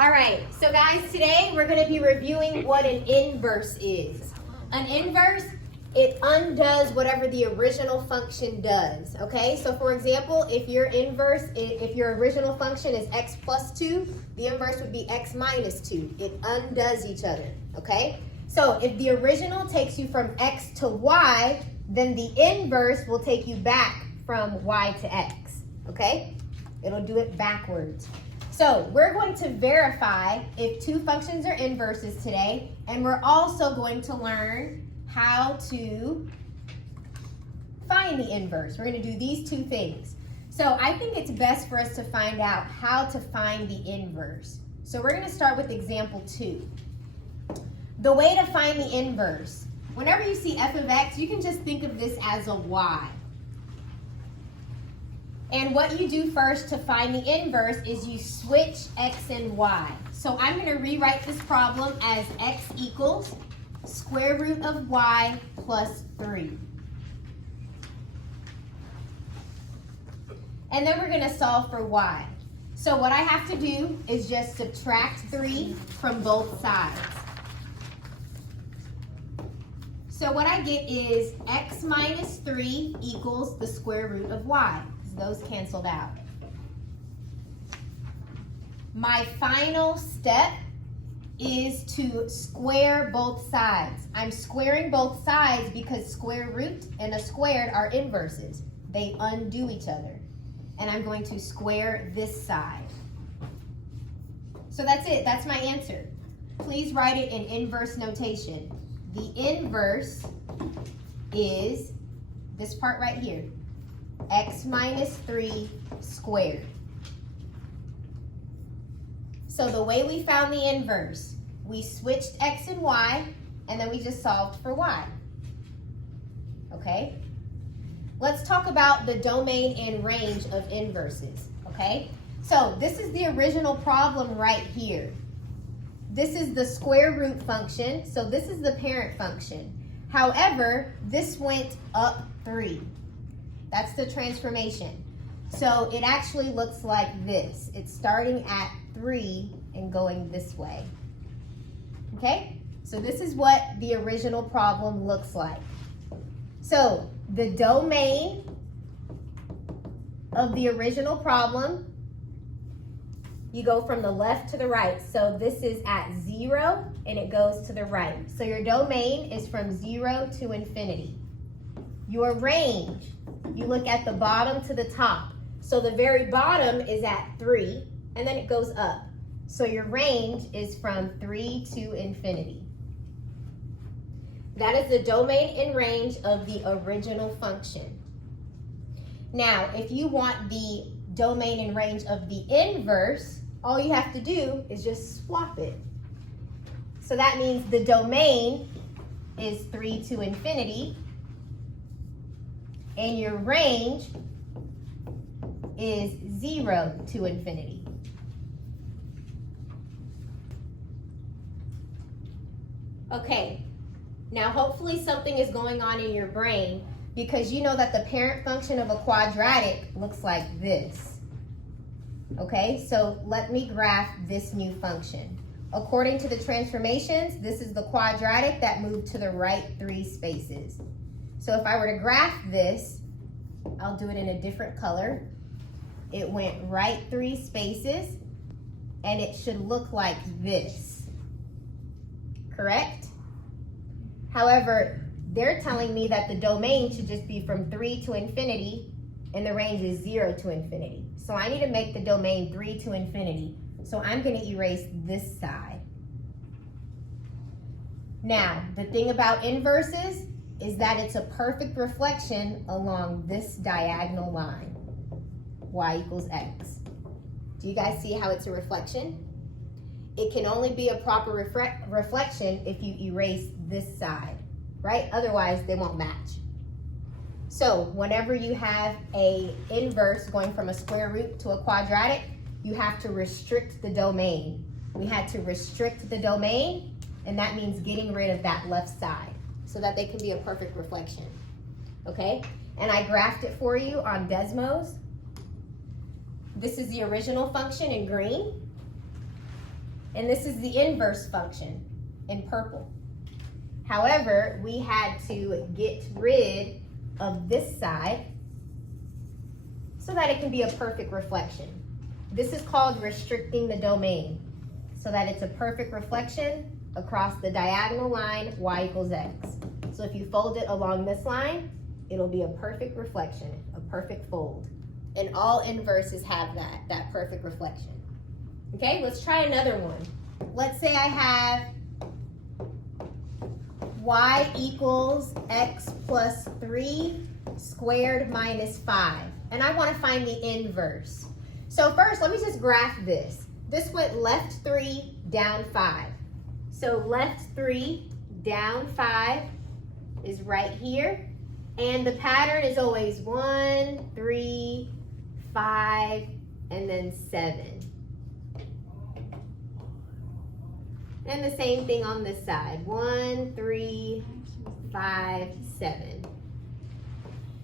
All right, so guys, today we're going to be reviewing what an inverse is. An inverse, it undoes whatever the original function does, okay? So for example, if your original function is x plus 2, the inverse would be x minus 2. It undoes each other, okay? So if the original takes you from x to y, then the inverse will take you back from y to x, okay? It'll do it backwards. So we're going to verify if two functions are inverses today, and we're also going to learn how to find the inverse. We're going to do these two things. So I think it's best for us to find out how to find the inverse. So we're going to start with example 2. The way to find the inverse. Whenever you see f of x, you can just think of this as a y. And what you do first to find the inverse is you switch x and y. So I'm going to rewrite this problem as x equals square root of y plus 3. And then we're going to solve for y. So what I have to do is just subtract 3 from both sides. So what I get is x minus 3 equals the square root of y. Those canceled out. My final step is to square both sides. I'm squaring both sides because square root and a squared are inverses. They undo each other. And I'm going to square this side. So that's it. That's my answer. Please write it in inverse notation. The inverse is this part right here. X minus 3 squared. So the way we found the inverse, we switched x and y, and then we just solved for y. Okay? Let's talk about the domain and range of inverses. Okay? So this is the original problem right here. This is the square root function, so this is the parent function. However, this went up 3. That's the transformation. So it actually looks like this. It's starting at 3 and going this way. Okay? So this is what the original problem looks like. So the domain of the original problem, you go from the left to the right. So this is at 0 and it goes to the right. So your domain is from 0 to infinity. Your range, you look at the bottom to the top. So the very bottom is at 3, and then it goes up. So your range is from 3 to infinity. That is the domain and range of the original function. Now, if you want the domain and range of the inverse, all you have to do is just swap it. So that means the domain is 3 to infinity, and your range is 0 to infinity. Okay, now hopefully something is going on in your brain because you know that the parent function of a quadratic looks like this. Okay, so let me graph this new function. According to the transformations, this is the quadratic that moved to the right 3 spaces. So if I were to graph this, I'll do it in a different color. It went right 3 spaces, and it should look like this. Correct? However, they're telling me that the domain should just be from 3 to infinity, and the range is 0 to infinity. So I need to make the domain 3 to infinity. So I'm going to erase this side. Now, the thing about inverses is that it's a perfect reflection along this diagonal line, y equals x. Do you guys see how it's a reflection? It can only be a proper reflection if you erase this side, right? Otherwise, they won't match. So whenever you have an inverse going from a square root to a quadratic, you have to restrict the domain. We had to restrict the domain, and that means getting rid of that left side so that they can be a perfect reflection, okay? And I graphed it for you on Desmos. This is the original function in green. And this is the inverse function in purple. However, we had to get rid of this side so that it can be a perfect reflection. This is called restricting the domain so that it's a perfect reflection across the diagonal line y equals x. So if you fold it along this line, it'll be a perfect reflection, a perfect fold. And all inverses have that perfect reflection. Okay, let's try another one. Let's say I have y equals x plus 3 squared minus 5. And I want to find the inverse. So first, let me just graph this. This went left 3, down 5. So left 3, down 5 is right here. And the pattern is always 1, 3, 5, and then 7. And the same thing on this side. 1, 3, 5, 7.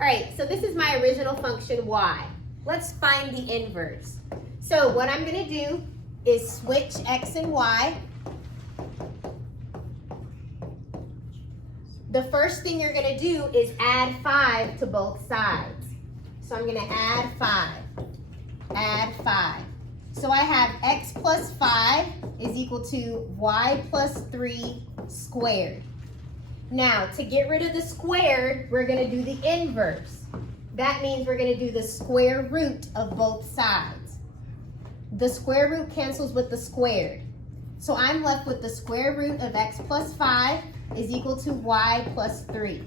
All right, so this is my original function y. Let's find the inverse. So what I'm gonna do is switch x and y. The first thing you're gonna do is add 5 to both sides. So I'm gonna add 5. So I have x plus 5 is equal to y plus 3 squared. Now, to get rid of the squared, we're gonna do the inverse. That means we're gonna do the square root of both sides. The square root cancels with the squared. So I'm left with the square root of x plus 5 is equal to y plus 3.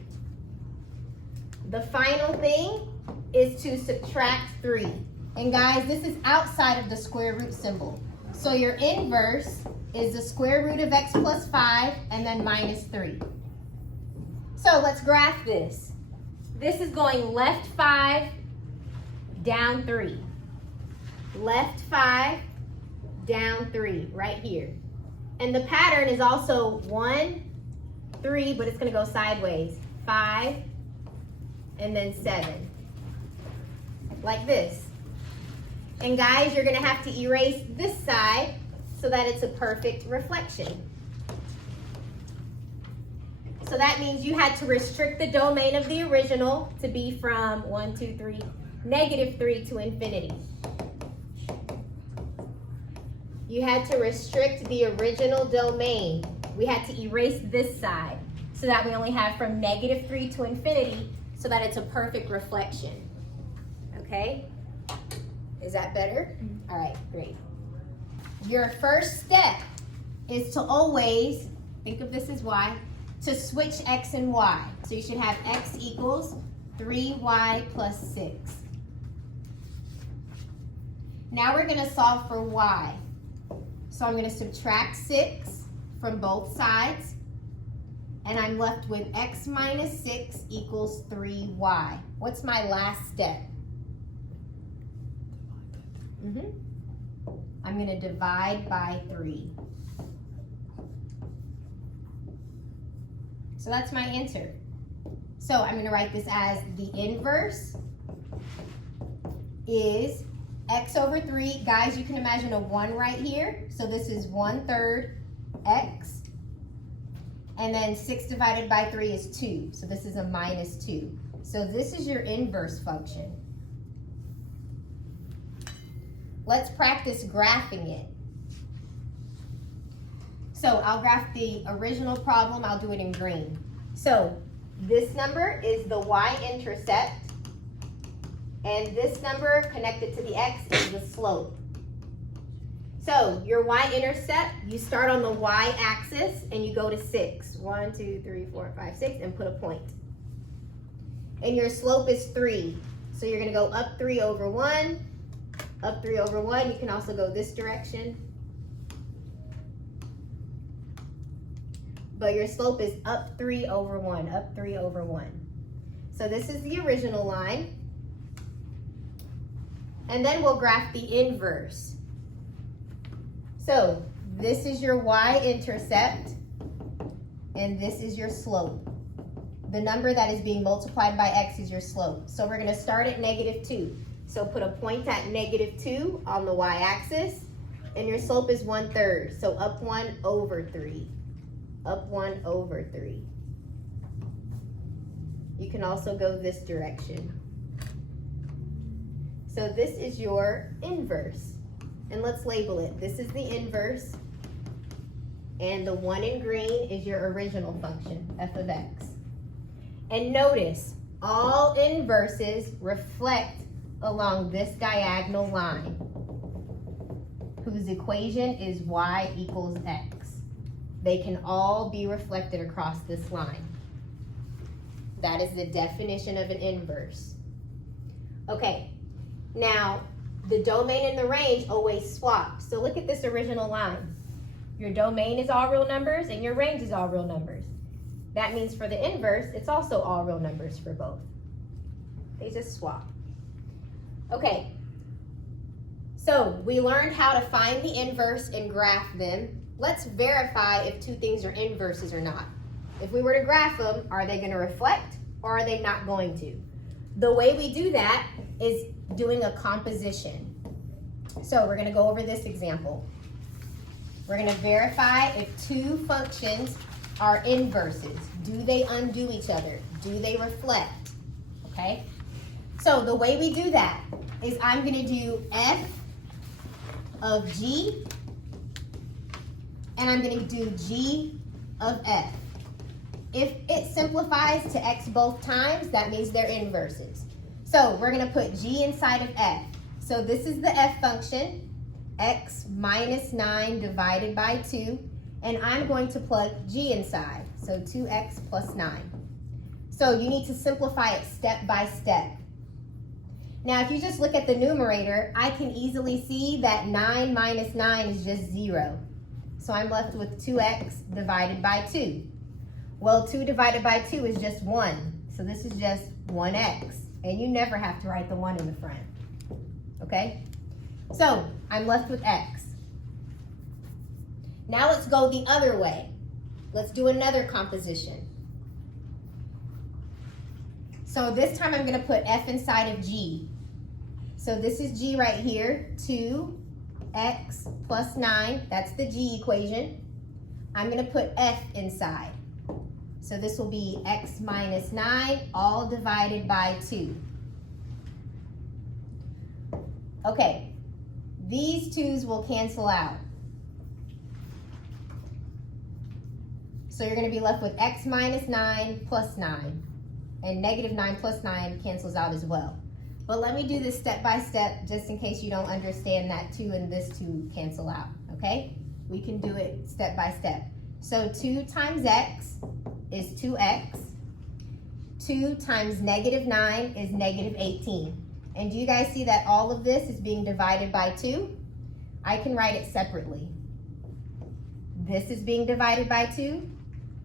The final thing is to subtract 3. And guys, this is outside of the square root symbol. So your inverse is the square root of x plus 5 and then minus 3. So let's graph this. This is going left 5, down 3. Left 5, down 3, right here. And the pattern is also 1, 3, but it's gonna go sideways. 5, and then 7. Like this. And guys, you're gonna have to erase this side so that it's a perfect reflection. So that means you had to restrict the domain of the original to be from negative 3 to infinity. You had to restrict the original domain. We had to erase this side so that we only have from negative 3 to infinity so that it's a perfect reflection. Okay? Is that better? All right, great. Your first step is to always, think of this as y, to switch x and y. So you should have x equals 3y plus 6. Now we're gonna solve for y. So I'm gonna subtract 6 from both sides, and I'm left with x minus 6 equals 3y. What's my last step? I'm gonna divide by 3. So that's my answer. So I'm gonna write this as the inverse is x over 3. Guys, you can imagine a 1 right here. So this is 1/3 x. And then 6 divided by 3 is 2. So this is a minus 2. So this is your inverse function. Let's practice graphing it. So I'll graph the original problem. I'll do it in green. So this number is the y-intercept. And this number connected to the x is the slope. So your y-intercept, you start on the y-axis and you go to 6. 1, 2, 3, 4, 5, 6, and put a point. And your slope is 3. So you're gonna go up 3 over 1, up 3 over 1. You can also go this direction. But your slope is up 3 over 1, up 3 over 1. So this is the original line. And then we'll graph the inverse. So this is your y-intercept, and this is your slope. The number that is being multiplied by x is your slope. So we're gonna start at negative 2. So put a point at negative 2 on the y-axis, and your slope is 1/3. So up 1 over 3. Up 1 over 3. You can also go this direction. So this is your inverse. And let's label it. This is the inverse. And the one in green is your original function, f of x. And notice, all inverses reflect along this diagonal line, whose equation is y equals x. They can all be reflected across this line. That is the definition of an inverse. Okay, now the domain and the range always swap. So look at this original line. Your domain is all real numbers and your range is all real numbers. That means for the inverse, it's also all real numbers for both. They just swap. Okay, so we learned how to find the inverse and graph them. Let's verify if two things are inverses or not. If we were to graph them, are they going to reflect or are they not going to? The way we do that is doing a composition. So we're going to go over this example. We're going to verify if two functions are inverses. Do they undo each other? Do they reflect? Okay? So the way we do that is I'm going to do f of g, and I'm going to do g of f. If it simplifies to x both times, that means they're inverses. So we're going to put g inside of f. So this is the f function, x minus 9 divided by 2, and I'm going to plug g inside, so 2x plus 9. So you need to simplify it step by step. Now if you just look at the numerator, I can easily see that 9 minus 9 is just 0. So I'm left with 2x divided by 2. Well, 2 divided by 2 is just 1, so this is just 1x, and you never have to write the 1 in the front, okay? So I'm left with x. Now let's go the other way. Let's do another composition. So this time I'm going to put f inside of g. So this is g right here, 2x plus 9. That's the g equation. I'm going to put f inside. So this will be x minus 9, all divided by 2. Okay, these 2's will cancel out. So you're going to be left with x minus 9 plus 9. And negative 9 plus 9 cancels out as well. But let me do this step by step just in case you don't understand that 2 and this 2 cancel out, okay? We can do it step by step. So 2 times x is 2x. 2 times negative 9 is negative 18. And do you guys see that all of this is being divided by 2? I can write it separately. This is being divided by 2,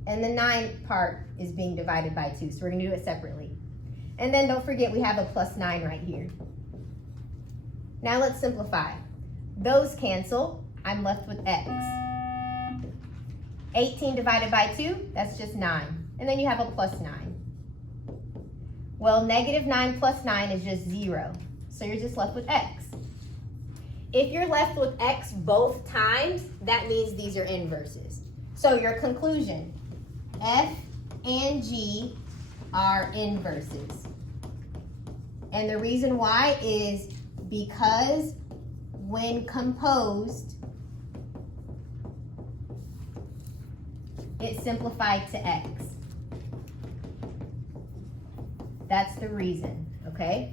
and the 9 part is being divided by 2. So we're going to do it separately. And then don't forget we have a plus 9 right here. Now let's simplify. Those cancel. I'm left with x. 18 divided by 2, that's just 9. And then you have a plus 9. Well, negative 9 plus 9 is just 0. So you're just left with x. If you're left with x both times, that means these are inverses. So your conclusion, f and g are inverses. And the reason why is because when composed, it simplified to x. That's the reason, okay?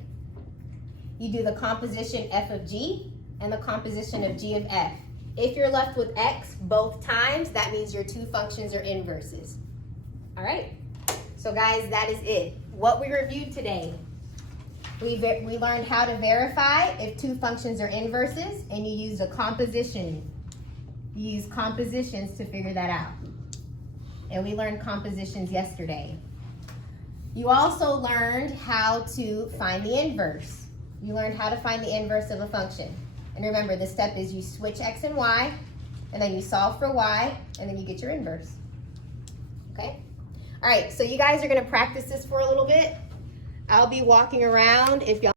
You do the composition f of g and the composition of g of f. If you're left with x both times, that means your two functions are inverses. All right? So guys, that is it. What we reviewed today, we learned how to verify if two functions are inverses, and you used a composition. You use compositions to figure that out. And we learned compositions yesterday. You also learned how to find the inverse. You learned how to find the inverse of a function. And remember, the step is you switch x and y, and then you solve for y, and then you get your inverse. Okay? All right, so you guys are going to practice this for a little bit. I'll be walking around if y'all